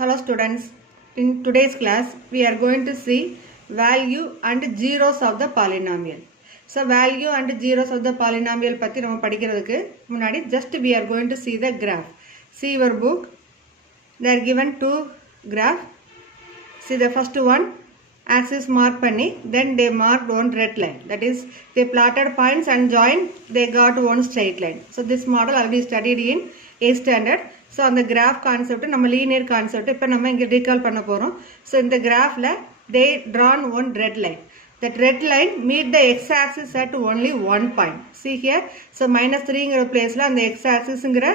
Hello students, in today's class we are going to see value and zeros of the polynomial. So value and zeros of the polynomial பத்தி நம்ம படிக்கிறதுக்கு முன்னாடி just we are going to see the graph. See your book, they are given two graph. See the first one, axis mark பண்ணி, then they marked one red line. That is, they plotted points and joined, they got one straight line. So this model already studied in 8th standard. So on the graph concept, நம்ம linear concept, இப்போ நம்ம இங்க recall பண்ண போறோம். So இந்த graphல, they drawn one red line. That red line meet the x-axis at only one point. See here, so minus 3ங்கிற placeல அந்த x-axisங்கிற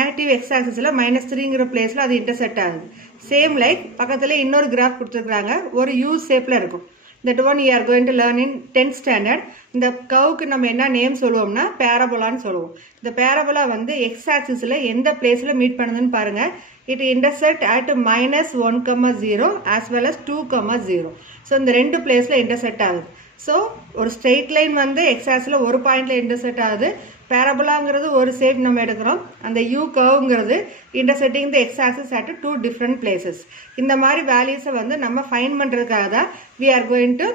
negative x-axisல minus 3ங்கிற placeல அது intersect ஆகுது. Same like, பக்கத்துல இன்னொரு graph கொடுத்திருக்காங்க, ஒரு U shapeல இருக்கும். That one you are going to learn in 10th standard. இந்த கவுக்கு நம்ம என்ன நேம் சொல்லுவோம்னா பேரபோலான்னு சொல்லுவோம். இந்த பேரபோலா வந்து x-axisல எந்த பிளேஸ்ல மீட் பண்ணுதுன்னு பாருங்க. It intersect at minus 1,0 as well as 2,0. So இந்த ரெண்டு பிளேஸ்ல intersect ஆகுது. So ஒரு straight line வந்து x-axisல ஒரு பாயிண்ட்ல intersect ஆகுது. பேரபோலாங்கிறது ஒரு ஷேப் நம்ம எடுக்கிறோம். அந்த U curveங்கிறது intersecting the x-axis at two different places. இந்த மாதிரி values வந்து நம்ம ஃபைண்ட் பண்றதுக்காக தான் we are going to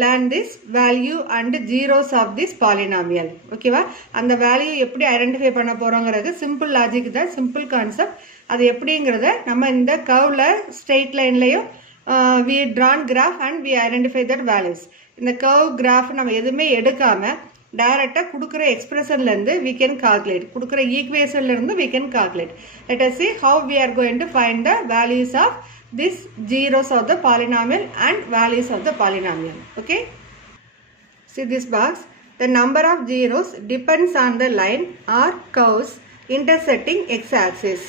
learn this value and zeros of this polynomial. ஓகேவா? அந்த வேல்யூ எப்படி ஐடென்டிஃபை பண்ண போறோங்கிறது சிம்பிள் லாஜிக் தான், சிம்பிள் கான்செப்ட். அது எப்படிங்கிறத நம்ம இந்த கர்வ்ல straight லைன்லயும் we drawn graph and we identify that values. இந்த curve graph நம்ம எதுவுமே எடுக்காம டைரக்டா கொடுக்கிற எக்ஸ்பிரஷன்ல இருந்து we can calculate, கொடுக்கிற ஈக்குவேஷன்ல இருந்து we can calculate. Let us see how we are going to find the values of this zeros of the polynomial and values of the polynomial. Okay, see this box, the number of zeros depends on the line or curves intersecting x-axis.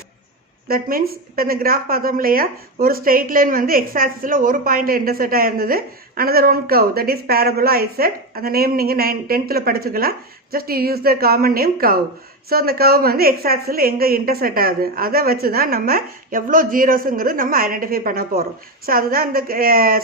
That means இப்போ இந்த graph பார்த்தோம் இல்லையா, ஒரு straight line வந்து x-axisல ஒரு பாயிண்ட்ல intersect ஆயிருந்தது. another one curve, that is parabola I said. அந்த நேம் நீங்க 10thல படிச்சுக்கலாம். just you use the common name curve. so அந்த curve வந்து x-axisல எங்க இன்டர்செக்ட் ஆகுது அதை வச்சு தான் நம்ம எவ்வளோ ஜீரோஸ்ங்கிறது நம்ம ஐடென்டிஃபை பண்ண போறோம். so அதுதான் இந்த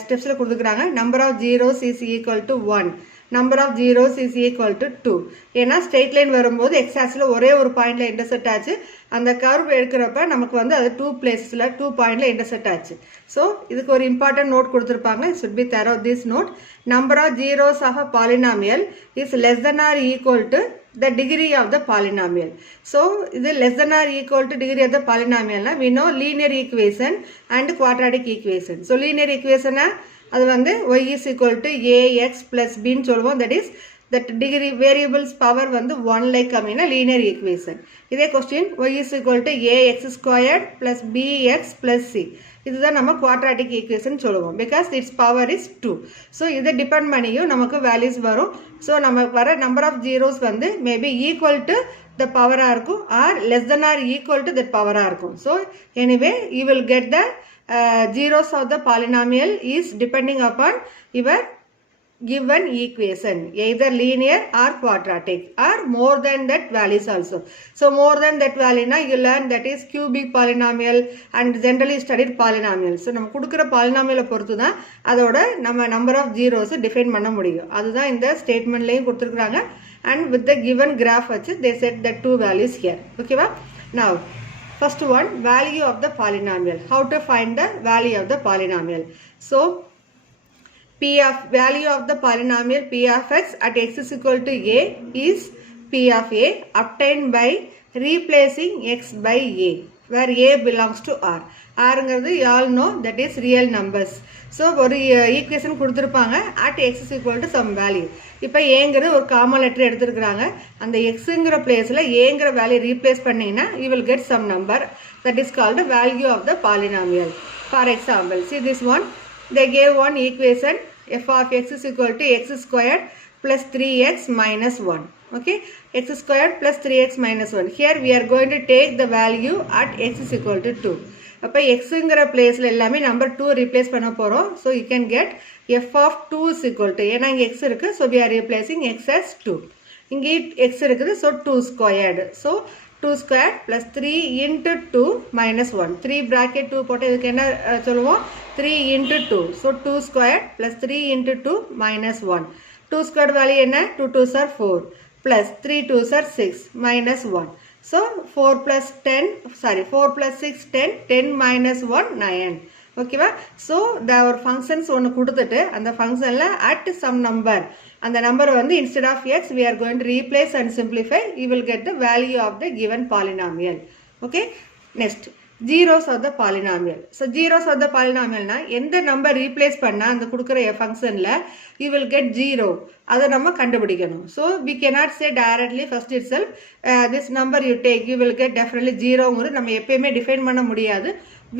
ஸ்டெப்ஸ்ல கொடுத்துக்கிறாங்க. Number of zeros is equal to 1, number of zeros is equal to 2. ஏன்னா ஸ்ட்ரெயிட் லைன் வரும்போது x-axisல ஒரே ஒரு பாயிண்ட்ல இன்டர்செக்ட் ஆச்சு. அந்த கர்வ் எடுக்கிறப்ப நமக்கு வந்து அது 2 பிளேசஸ்ல 2 பாயிண்ட்ல இன்டர்செக்ட் ஆச்சு. ஸோ இதுக்கு ஒரு இம்பார்ட்டன்ட் நோட் கொடுத்துருப்பாங்க. it should be thorough this note. number of zeros of a polynomial is less than or equal to the degree of the polynomial. so இது less than or equal to degree of the polynomial, we know linear equation and quadratic equation. so linear equation அது வந்து y is equal to ax plus b ன்னு சொல்லுவோம். that is that degree variables power வந்து 1 like அப்படின்னா linear equation. இதே question y is equal to ax squared plus bx plus c, இதுதான் நம்ம quadratic equation சொல்லுவோம் because its power is 2. so இதை depend பண்ணியும் நமக்கு values வரும். so நம்ம வர number of zeros வந்து maybe equal to the power இருக்கும் or less than or equal to that power இருக்கும். so anyway you will get the zeros of the polynomial is depending upon your given equation, either linear or quadratic or more than that values also. so more than that value na you learn that is cubic polynomial and generally studied polynomial. so நம்ம கொடுக்கிற polynomial பொறுத்து தான் அதோட நம்ம number of zeros define பண்ண முடியும். அதுதான் இந்த ஸ்டேட்மெண்ட்லயும் கொடுத்திருக்காங்க. and with the given graph வச்சு they set the two values here. okay va? now first one, value of the polynomial. how to find the value of the polynomial? so p of value of the polynomial p of x at x is equal to a is p of a obtained by replacing x by a, where a belongs to r. rங்கிறது you all know that is real numbers. so ஒரு equation கொடுத்திருப்பாங்க at x is equal to some value. இப்போ aங்கிறது ஒரு common letter எடுத்துருக்காங்க. அந்த xங்கிற பிளேஸ்ல aங்கிற value replace பண்ணீங்கன்னா you will get some number that is called the value of the polynomial. for example, see this one, they gave one equation f of x is equal to x squared plus 3x minus 1. okay, x squared plus 3x minus 1. here we are going to take the value at x is equal to 2. அப்ப xங்கிற பிளேஸ்ல எல்லாமே number 2 replace பண்ண போறோம். so you can get f of 2 is equal to, ஏன்னா இங்க x இருக்கு, so we are replacing x as 2. இங்க x இருக்குது, so 2 squared. so 2 squared plus 3 into 2 minus 1. 3 bracket 2 போட்டு இதுக்கு என்ன சொல்லுவோம், 3 into 2. so 2 squared plus 3 into 2 minus 1. 2 squared value என்ன, 2 2s are 4 plus 3 2s are 6 minus 1. So 4 plus 6, 10, 10 minus 1, 9. Okay, so our functions one கொடுத்துட்டு அந்த functionல at some number and the number வந்து instead of x we are going to replace and simplify. You will get the value of the given polynomial. Okay, next zeros of the polynomial. So zeros of the polynomial na எந்த number replace பண்ணா அந்த கொடுக்கிற functionல you will get 0. அதை நம்ம கண்டுபிடிக்கணும். So we cannot say directly first itself this number you take you will get definitely 0 ங்கிறது நம்ம எப்பவுமே டிஃபைன் பண்ண முடியாது.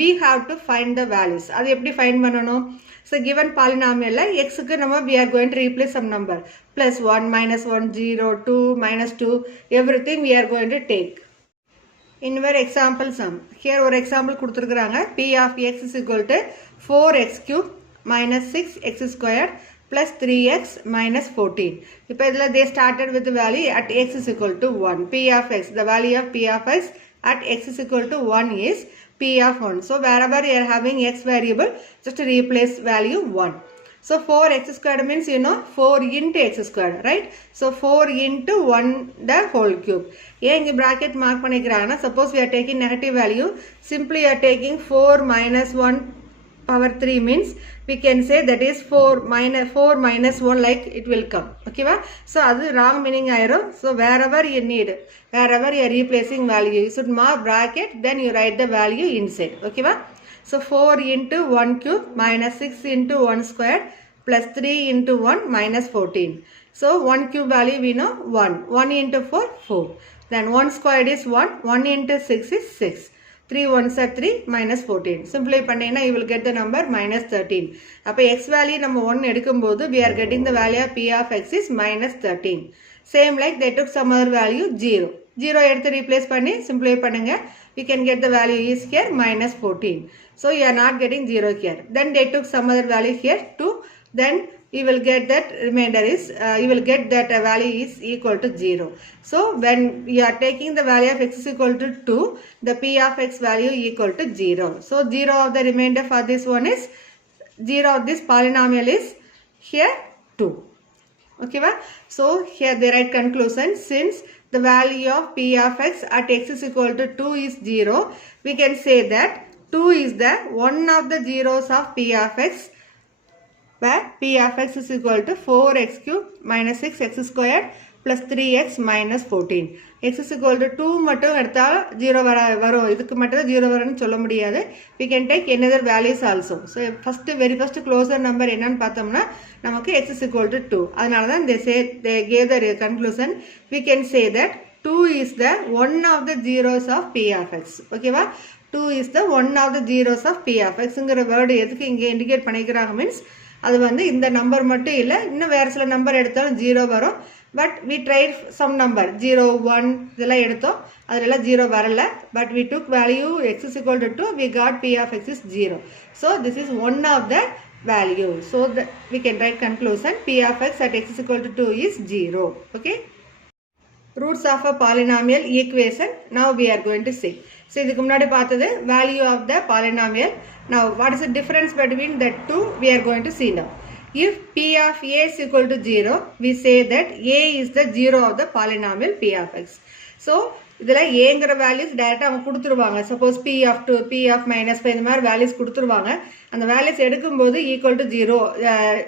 We have to find the values. அது எப்படி find பண்ணணும்? So given polynomial x க்கு நம்ம we are going to replace some number plus 1 minus 1 0 2 minus 2 everything we are going to take. In our example sum here ஒரு example கொடுத்திருக்காங்க p of x is equal to 4x cube minus 6x squared plus 3x minus 14. இப்போ இதுல they started with the value at x is equal to 1. p of x, the value of p of x at x is equal to 1 is p of 1. So wherever you are having x variable, just replace value 1. So 4x squared means 4 into x squared, right? So 4 into 1 the whole cube. Here in bracket mark பண்ணிக்கிறாங்கன்னா suppose we are taking negative value, simply you are taking 4 minus 1 power 3 means we can say that is 4 minus 1 like it will come. Okay, so that's wrong meaning ஆயிரும். So wherever you need, wherever you are replacing value, you should mark bracket, then you write the value inside. Okay, so 4 into 1 cube minus 6 into 1 square plus 3 into 1 minus 14. So 1 cube value we know 1. 1 into 4, 4. Then 1 squared is 1. 1 into 6 is 6. 3 1s are 3 minus 14. Simply பண்ணீங்கன்னா you will get the number minus 13. அப்போ x value நம்ம 1 எடுக்கும்போது we are getting the value of p of x is minus 13. Same like they took some other value 0. 0 எடுத்து replace பண்ணி simplify பண்ணுங்க. We can get the value is here minus 14. So you are not getting 0 here. Then they took some other value here 2. Then you will get that remainder is you will get that value is equal to 0. So when you are taking the value of x is equal to 2, the p of x value equal to 0. So 0 of the remainder for this one is 0 of this polynomial is here 2. Okay, so here they write conclusion, since the value of p of x at x is equal to 2 is 0, we can say that 2 is the one of the zeros of p of x, where p of x is equal to 4x cube minus 6x squared plus 3x minus 14. x is equal to 2 மட்டும் எடுத்தா 0 வரும், இதுக்கு மட்டும் 0 வரும்னு சொல்ல முடியாது. We can take another values also. So very first closer number என்னன்னு பார்த்தோம்னா நமக்கு x is equal to 2. அதனால தான் they gave the conclusion. We can say that 2 is the one of the zeros of p of x. Okay, 2 is the one of the zeros of p of x ங்கிற word எதுக்கு இங்கே indicate பண்ணிக்கிறாங்க means அது வந்து இந்த number மட்டும் இல்லை, இன்னும் வேறு சில நம்பர் எடுத்தாலும் 0 வரும். But we tried some number 0 1 இதெல்லாம் எடுத்தோம், அதெல்லாம் 0 வரல. But we took value x is equal to 2, we got p of x is 0. So this is one of the value. So we can write conclusion p of x at x is equal to 2 is 0. Okay, roots of a polynomial equation now we are going to see. So இதுக்கு முன்னாடி பார்த்தது value of the polynomial. Now what is the difference between the two we are going to see now. If p of a is equal to 0, we say that a is the 0 of the polynomial p of x. So இதில் ஏங்கிற values டைரெக்டாக அவங்க கொடுத்துருவாங்க. Suppose p of 2 p of minus 5 இந்த மாதிரி values கொடுத்துருவாங்க. அந்த values எடுக்கும்போது equal to 0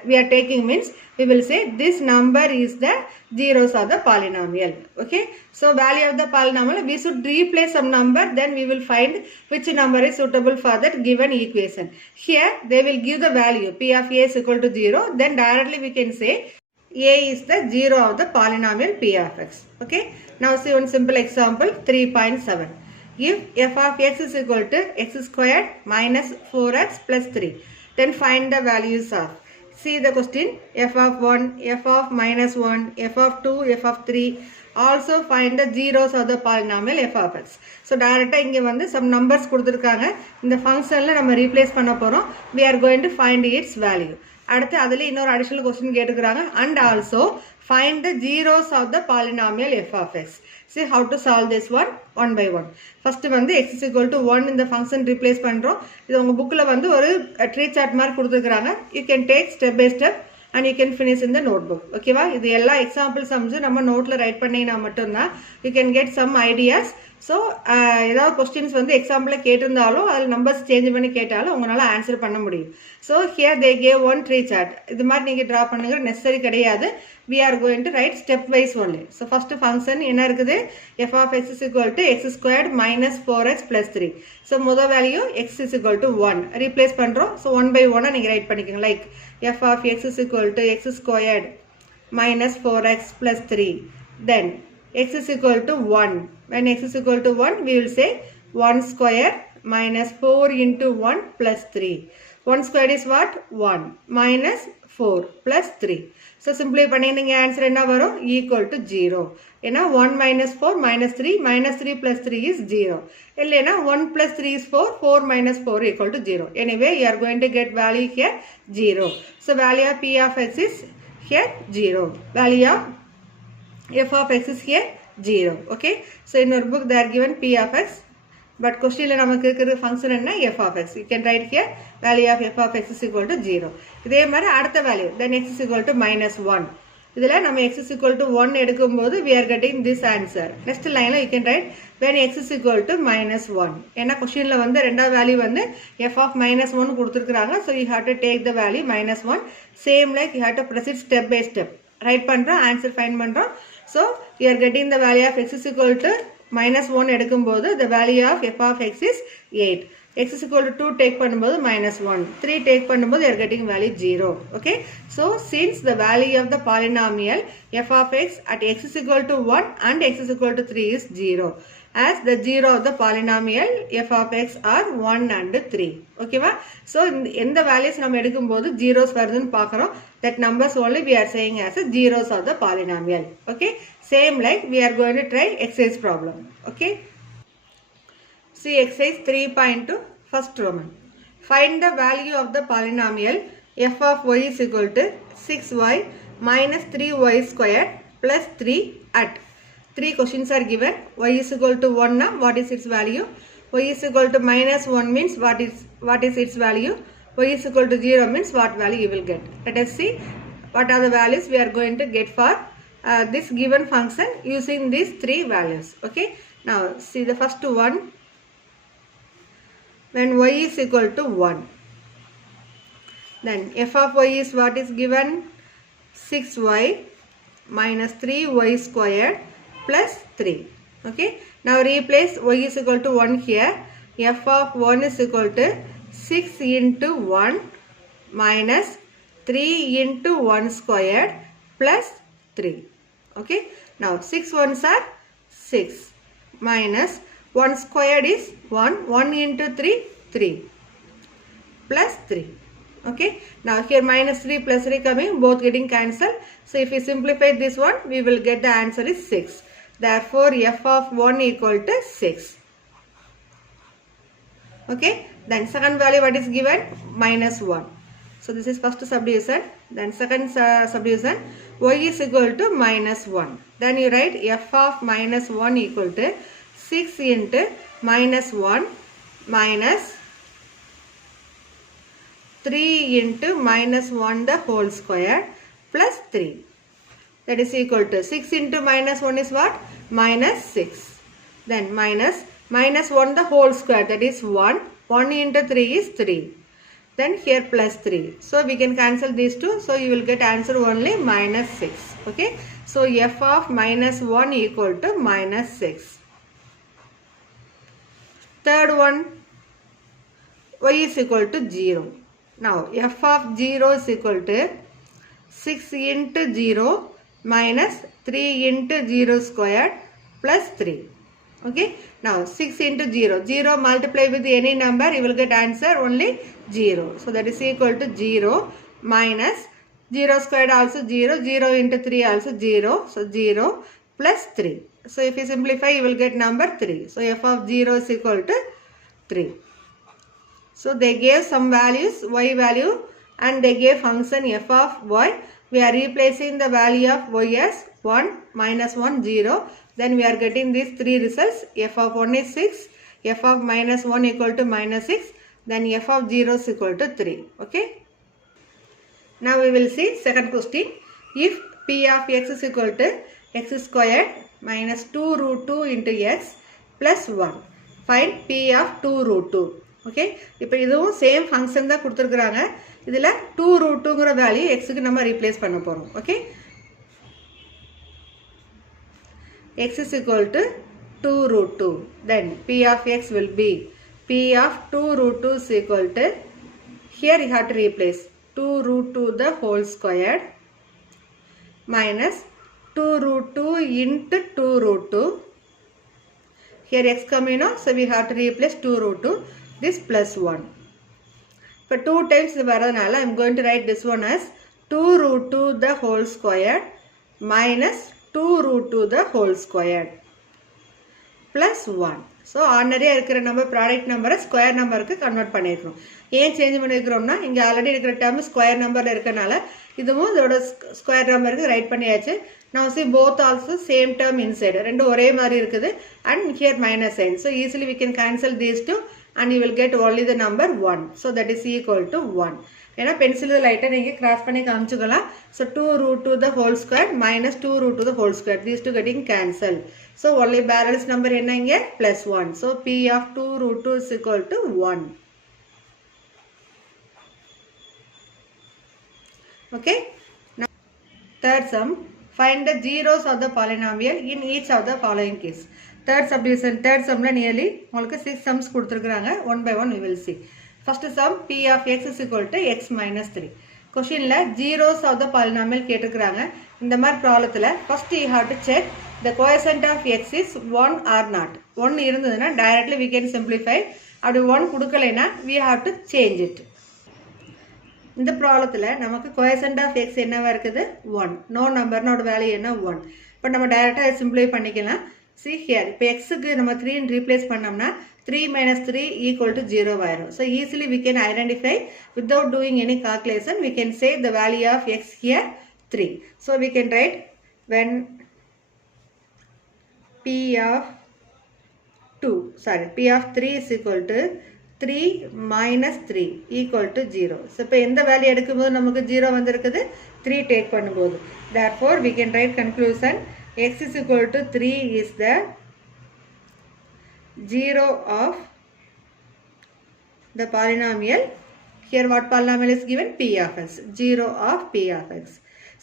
we are taking means we will say this number is the zeros of the polynomial. Okay, so value of the polynomial we should replace some number, then we will find which number is suitable for that given equation. Here they will give the value p of a is equal to 0, then directly we can say a is the 0 of the polynomial p of x. Okay, now see one simple example 3.7. If f of x is equal to x squared minus 4x plus 3, then find the values of, see the question, f of 1, f of minus 1, f of 2, f of 3. Also find the zeros of the polynomial f of x. So directly இங்கே வந்து some numbers கொடுத்துருக்காங்க, இந்த ஃபங்க்ஷனில் நம்ம replace பண்ண போகிறோம். We are going to find its value. அடுத்து அதில் இன்னொரு அடிஷனல் கொஸ்டின் கேட்டுக்கிறாங்க, and also find the zeros of the polynomial f of x. See how to solve this one by one. First வந்து x is equal to 1 இந்த function replace பண்ணுறோம். இது உங்கள் புக்கில் வந்து ஒரு ட்ரீ சார்ட் மாதிரி கொடுத்துருக்குறாங்க. You can take step by step and you can finish in the notebook. ஓகேவா, இது எல்லா எக்ஸாம்பிள் சம்ஸும் நம்ம நோட்டில் ரைட் பண்ணிங்கன்னா மட்டும்தான் you can get some ideas so ஏதாவது கொஸ்டின்ஸ் வந்து எக்ஸாம்பிளில் கேட்டிருந்தாலும் அதில் நம்பர்ஸ் சேஞ்ச் பண்ணி கேட்டாலும் உங்களால் ஆன்சர் பண்ண முடியும். So here they gave one tree chart. இது மாதிரி நீங்கள் ட்ரா பண்ணுங்கிற நெசசரி கிடையாது. we are going to write step wise only. So first function என்ன இருக்குது, f of x is equal to x squared minus 4x plus 3. So முதல் value x is equal to 1 replace பண்ணுறோம். So 1 by 1 நீங்கள் write பண்ணிக்கோங்க. like f of x is equal to x squared minus 4x plus 3. Then x is equal to 1. When x is equal to 1, we will say 1 square minus 4 into 1 plus 3. 1 squared is what? 1 minus 4 plus 3. So simply பண்ணீங்க answer என்ன வரும்? Equal to 0. ஏன்னா 1 minus 4 minus 3 plus 3 is 0. இல்லைனா 1 plus 3 is 4, 4 minus 4 equal to 0. Anyway, you are going to get value here 0. So value of p of x is here 0. Value of f of x is here 0. Okay. So in our book they are given p of x. But question la namakku irukkiற function enna f of x. You can write here value of f of x is equal to 0. இதே மாதிரி அடுத்த value then x is equal to minus 1. இதில நம்ம x is equal to 1 எடுக்கும்போது we are getting this answer. Next line la you can write when x is equal to minus 1. ஏன்னா questionல வந்து ரெண்டாவது value வந்து f of minus 1 கொடுத்திருக்காங்க. So you have to take the value minus 1. Same like you have to proceed step by step. Write பண்றோம் answer find பண்றோம். So you are getting the value of x is equal to minus 1 எடுக்கும்போது the value of f of x is 8. x is equal to 2 take பண்ணும்போது minus 1. 3 take பண்ணும்போது you are getting value 0. Okay. So since the value of the polynomial f of x at x is equal to 1 and x is equal to 3 is 0. As the 0 of the polynomial f of x are 1 and 3. Okay va? So இந்த values நம்ம எடுக்கும்போது zeros வருதுன்னு பார்க்கிறோம். That numbers only we are saying as a zeros of the polynomial. Okay. Same like we are going to try exercise problem. Okay. See exercise 3.2 first Roman. Find the value of the polynomial f of y is equal to 6y minus 3y squared plus 3 at. 3 questions are given. Y is equal to 1 now. What is its value? Y is equal to minus 1 means what is its value? Y is equal to 0 means what value you will get. Let us see what are the values we are going to get for this given function using these 3 values. Okay. Now see the first one. When y is equal to 1, then f of y is what is given? 6y minus 3y squared plus 3. Okay. Now replace y is equal to 1 here. F of 1 is equal to 6 into 1 minus 3 into 1 squared plus 3. Okay. Now 6 ones are 6 minus 1 squared is 1. 1 into 3, 3 plus 3. Okay. Now here minus 3 plus 3 coming, both getting cancelled. So if we simplify this one, we will get the answer is 6. Therefore f of 1 equal to 6. Okay. Then second value what is given? Minus 1. So this is first subdivision. Then second subdivision, y is equal to minus 1. Then you write f of minus 1 equal to 6 into minus 1 minus 3 into minus 1 the whole square plus 3. That is equal to 6 into minus 1 is what? Minus 6. Then minus 1 the whole square, that is 1. 1 into 3 is 3. Then here plus 3. So we can cancel these two. So you will get answer only minus 6. Okay. So f of minus 1 equal to minus 6. Third one, y is equal to 0. Now f of 0 is equal to 6 into 0 minus 3 into 0 squared plus 3. Okay. Now 6 into 0. 0 multiply with any number, you will get answer only 0. So that is equal to 0 minus 0 squared also 0. 0 into 3 also 0. So 0 plus 3. So if you simplify, you will get number 3. So f of 0 is equal to 3. So they gave some values, y value, and they gave function f of y. We are replacing the value of y as 1, minus 1, 0. Then we are getting these 3 results. F of 1 is 6. F of minus 1 equal to minus 6. Then f of 0 is equal to 3. Okay. Now we will see second question. If p of x is equal to x squared minus 2 root 2 into x, plus 1. Find P of 2 root 2. Okay. இப்போ இதுவும் same function தான் கொடுத்திருக்காங்க. இதில 2 root 2ங்கற value x க்கு நம்ம replace பண்ண போறோம். Okay. X is equal to 2 root 2. Then P of x will be P of 2 root 2 is equal to, here you have to replace 2 root 2 the whole squared minus 2 root 2 into 2 root 2. Here x coming out, so we have to replace 2 root 2, this plus 1. For 2 times the varanala, I am going to write this one as 2 root 2 the whole squared minus 2 root 2 the whole squared plus 1. So, ordinary இருக்கிற number product number square number க்கு convert பண்ணிருக்கோம். ஏன் change பண்ணிருக்கோம்னா இங்க already இருக்கிற term square numberல இருக்கனால இதுவும் இதோட square number க்கு ரைட் பண்ணியாச்சு. Now see both also same term inside. ரெண்டு ஒரே மாதிரி இருக்குது and here minus sign. So easily we can cancel these two and you will get only the number 1. So that is equal to 1. ஏன்னா pencil லைட்டா நீங்க cross பண்ணி காமிச்சுக்கலாம். So 2 root 2 the whole square minus 2 root 2 the whole square. These two getting cancelled. So only balance number என்ன இங்க plus 1. So P of 2 root 2 is equal to 1. Okay. Now third sum, find the zeros of the polynomial in each of the following case. Third subdivision, third sumla nearly உங்களுக்கு 6 sums கொடுத்திருக்காங்க. One by one we will see. First sum P of x is equal to x minus 3. Questionல zeros of the polynomial கேட்டிருக்காங்க. இந்த மாதிரி ப்ராப்ளத்துல first you have to check the quotient of x is 1 or not. 1 இருந்ததுன்னா directly we can simplify. அப்படி 1 கொடுக்கலைனா we have to change it. இந்த ப்ராப்ளத்துல நமக்கு quotient of x என்னவா இருக்குது 1. no number நோட value என்ன 1. இப்போ நம்ம டைரக்டா சிம்பிளிஃபை பண்ணிக்கலாம். See here, இப்போ x க்கு நம்ம 3 ன்னு ரீப்ளேஸ் பண்ணோம்னா 3 minus 3 equal to 0 ஆயிரும். So easily we can identify without doing any calculation. We can say the value of x here 3. So we can write when P of 3 is equal to 3 minus 3 equal to 0. So இப்போ எந்த value எடுக்கும்போது நமக்கு 0 வந்திருக்குது 3 take பண்ணும்போது. Therefore we can write conclusion x is equal to 3 is the 0 of the polynomial. Here what polynomial is given? P of x. 0 of P of x.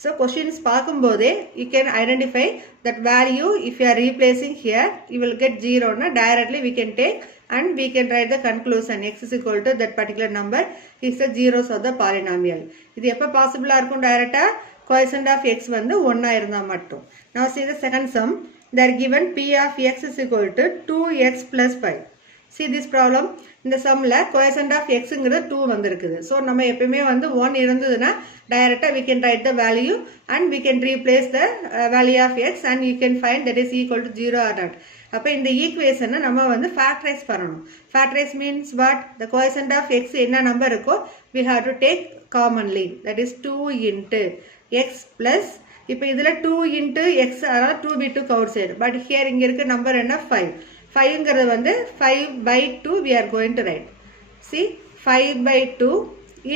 So questions பார்க்கும்போதே you can identify that value. If you are replacing here you will get 0 na directly we can take and we can write the conclusion x is equal to that particular number is the zeros of the polynomial. இது எப்ப பாசிபிளா இருக்கும் டைரக்டா quotient of x வந்து 1 ஆ இருந்தா மட்டும். Now see the second sum. They are given P of x is equal to 2x plus 5. See this problem. இந்த sumல quotient of x ங்கிறது 2 வந்திருக்குது. So நம்ம எப்பவுமே வந்து 1 இருந்ததுன்னா டைரக்டா we can write the value and we can replace the value of x and you can find that is equal to 0 or not. அப்ப இந்த ஈக்குவேஷனை நம்ம வந்து ஃபேக்டரைஸ் பண்ணணும். Factorise means what? The quotient of x என்ன number இருக்கோ we have to take commonly. That is 2 into x plus இப்போ இதுல 2 into x அதனால 2 be 2 outside. But here இங்க இருக்க நம்பர் என்ன 5. 5ங்கிறது வந்து 5 by 2 we are going to write. See 5 by 2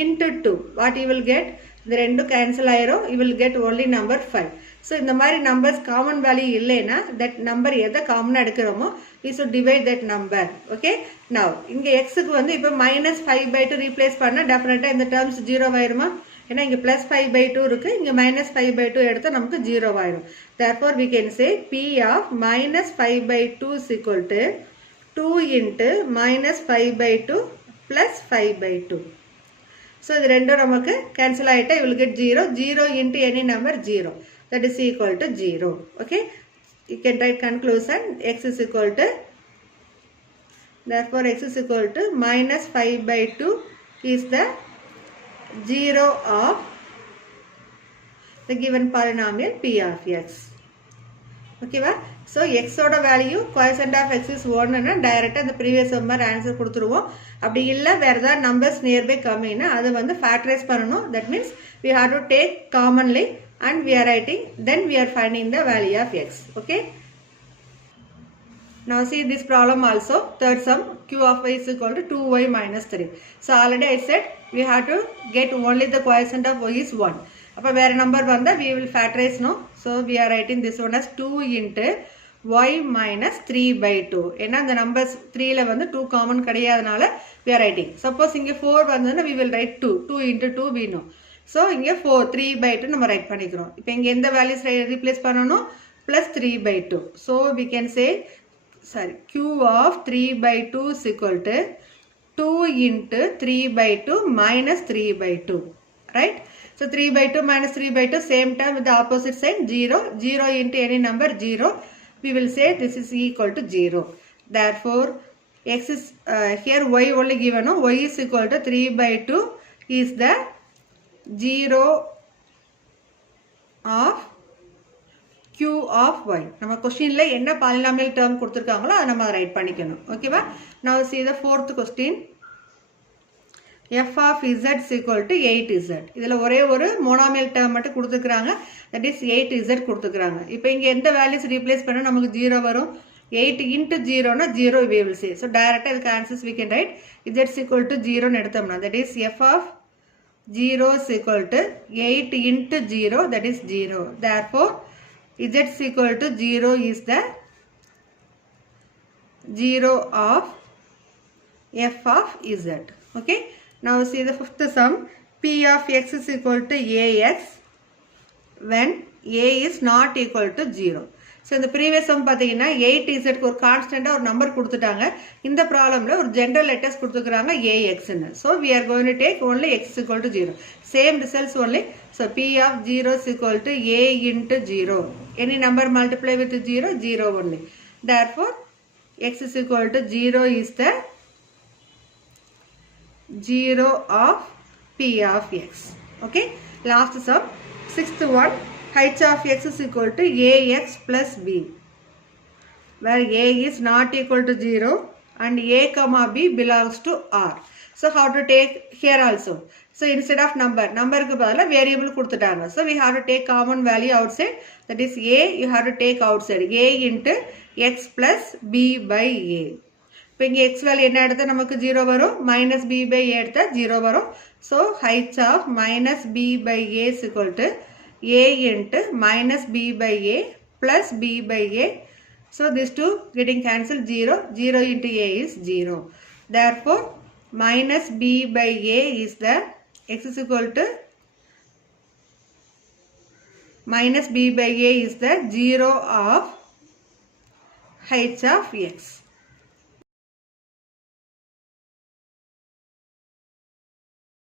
into 2. What you will get? இந்த ரெண்டும் கேன்சல் ஆயிரும். You will get only number 5. So இந்த மாதிரி நம்பர்ஸ் காமன் வேல்யூ இல்லைன்னா that number எதை காமனா எடுக்கிறோமோ we should divide that number. Okay. Now இங்க x க்கு வந்து இப்போ minus 5 by 2 replace பண்ணா definitely இந்த terms 0 ஆயிருமா? ஏன்னா இங்க plus 5 by 2 இருக்கு. இங்க minus 5 by 2 எடுத்தா நமக்கு 0 ஆயிரும். Therefore we can say P of minus 5 by 2 is equal to 2 into minus 5 by 2 plus 5 by 2. So இது ரெண்டும் நமக்கு cancel ஆயிட்டா you will get 0. 0 into any number 0. That is equal to 0. Okay. You can write conclusion x is equal to, therefore x is equal to minus 5 by 2 is the 0 of the given polynomial P of x. Okay va? So x oda value quotient of x is 1 na direct the previous number answer கொடுத்துருவோம். அப்படி இல்ல வேற ஏதாவது numbers nearby கம்மினா அது வந்து factorize பண்ணனும். That means we have to take commonly and we are writing, then we are finding the value of x. Okay. Now see this problem also, third sum q of y is equal to 2y minus 3. So already I said we have to get only the quotient of y is 1. அப்ப வேற number வந்தா we will factorize no. So we are writing this one as 2 into y minus 3 by 2. ஏன்னா the numbers 3ல வந்து 2 common கிடையாதனால we are writing. Suppose இங்க 4 வந்ததுன்னா we will write 2. 2 into 2 we know. So இங்க 4 3 by 2 நம்ம write பண்ணிக்கிறோம். இப்போ இங்க எந்த values replace பண்ணணும்? Plus 3 by 2. So we can say q of 3 by 2 is equal to 2 into 3 by 2 minus 3 by 2. Right? So 3 by 2 minus 3 by 2 same term with the opposite sign 0. 0 into any number 0. We will say this is equal to 0. Therefore x is here y only given, no? Y is equal to 3 by 2 is the 0 of q of y. நம்ம questionல என்ன polynomial term கொடுத்திருக்காங்களோ அதை நம்ம right பண்ணிக்கணும். ஓகேவா? Now see the fourth question. f of z is equal to 8z. இதில் ஒரே ஒரு monomial term மட்டும் கொடுத்துருக்காங்க. That is 8z கொடுத்துருக்காங்க. இப்போ இங்கே எந்த values replace பண்ண நமக்கு 0 வரும்? 8 into 0 na 0 we will say. So directly the answers we can write z is equal to 0 எடுத்தோம்னா that is f of 0 is equal to 8 into 0, that is 0. Therefore z is equal to 0 is the 0 of f of z. Okay. Now see the fifth sum. P of x is equal to ax when a is not equal to 0. So in the previous sum பார்த்தீங்கன்னா 8z ஒரு கான்ஸ்டன்டா ஒரு number கொடுத்துட்டாங்க. இந்த ப்ராப்ளம்ல ஒரு general letters கொடுத்துக்கறாங்க ax ன்னு. So we are going to take only x is equal to 0. Same results only. So p of 0 is equal to a into 0. Any number multiply with 0, 0 only. Therefore x is equal to 0 is the 0 of p of x. Okay. Last sum. Sixth one. H of x is equal to ax plus b, where a is not equal to 0 and a comma b belongs to r. So how to take here also? So instead of number க்கு பதிலா variable கொடுத்துட்டாங்க. So we have to take common value outside, that is a you have to take outside, a into x plus b by a. இப்போ இங்கே x value என்ன எடுத்தா நமக்கு 0 வரும், minus b by a எடுத்தா 0 வரும். So h of minus b by a is equal to a into minus b by a plus b by a. So these two getting cancelled, 0. 0 into a is 0. Therefore minus b by a is the x is equal to minus b by a is the 0 of h of x.